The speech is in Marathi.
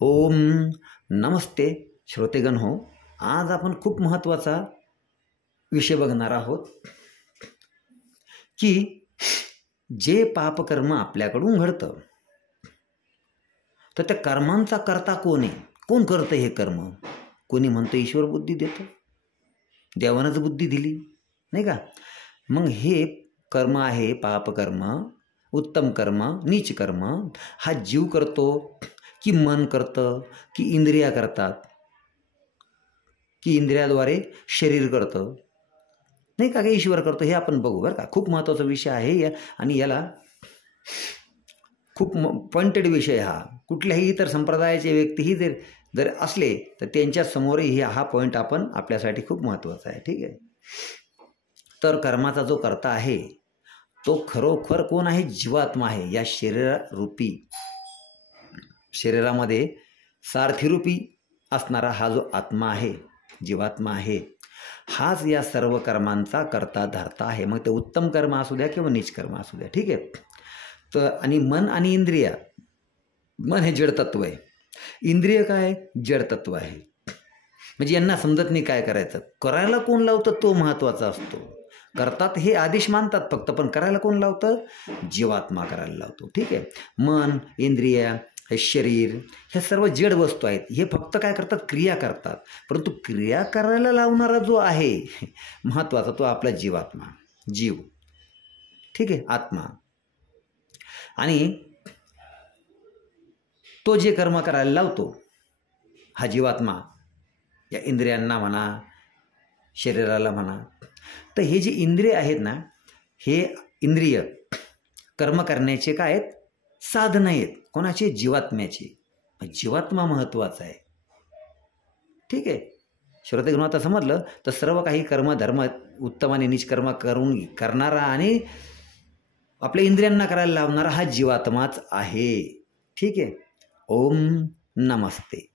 ओम नमस्ते श्रोतेगण हो. आज आपण खूप महत्त्वाचा विषय बघणार आहोत की जे पापकर्म आपल्याकडून घडतं तर त्या कर्मांचा करता कोण आहे, कोण करतं हे कर्म. कोणी म्हणतं ईश्वर बुद्धी देतो, देवानंच बुद्धी दिली नाही का. मग हे कर्म आहे पापकर्म, उत्तम कर्म, नीच कर्म हा जीव करतो की मन करतं की इंद्रिया करतात, की इंद्रियाद्वारे शरीर करतं नाही का, ईश्वर करतो हे आपण बघू बरं का. खूप महत्त्वाचा विषय आहे आणि याला खूप पॉइंटेड विषय हा. कुठल्याही इतर संप्रदायाचे व्यक्तीही जर असले तर त्यांच्या समोरही हा पॉईंट आपण आपल्यासाठी खूप महत्त्वाचा आहे. ठीक आहे. तर कर्माचा जो कर्ता आहे तो खरोखर कोण आहे? जीवात्मा आहे. या शरीरामध्ये सारथीरूपी असणारा हा जो आत्मा आहे, जीवात्मा आहे, हाच या सर्व कर्मांचा करता धर्ता आहे. मग ते उत्तम कर्म असू द्या किंवा नीच कर्म असू द्या. ठीक आहे. तर आणि मन आणि इंद्रिय, मन हे जडतत्व आहे, इंद्रिय काय जडतत्व आहे. म्हणजे यांना समजत नाही काय करायचं. करायला कोण लावतं तो महत्त्वाचा असतो. करतात हे आदेश मानतात फक्त, पण करायला कोण लावतं? जीवात्मा करायला लावतो. ठीक आहे. मन, इंद्रिय, हे शरीर, हे सर्व जड वस्तू आहेत. हे फक्त काय करतात? क्रिया करतात. परंतु क्रिया करायला लावणारा जो आहे महत्त्वाचा तो आपला जीवात्मा, जीव. ठीक आहे. आत्मा. आणि तो जे कर्म करायला लावतो हा जीवात्मा, या इंद्रियांना म्हणा, शरीराला म्हणा. तर हे जे इंद्रिय आहेत ना, हे इंद्रिय कर्म करण्याचे काय आहेत? साधन आहेत. कोणाचे? जीवात्म्याचे. जीवात्मा महत्त्वाचा आहे. ठीक आहे. श्रोतेगण आता समजलं. तर सर्व काही कर्म धर्म उत्तम आणि नीच कर्म करणारा आणि आपल्या इंद्रियांना करायला लावणारा हा जीवात्माच आहे. ठीक आहे. ओम नमस्ते.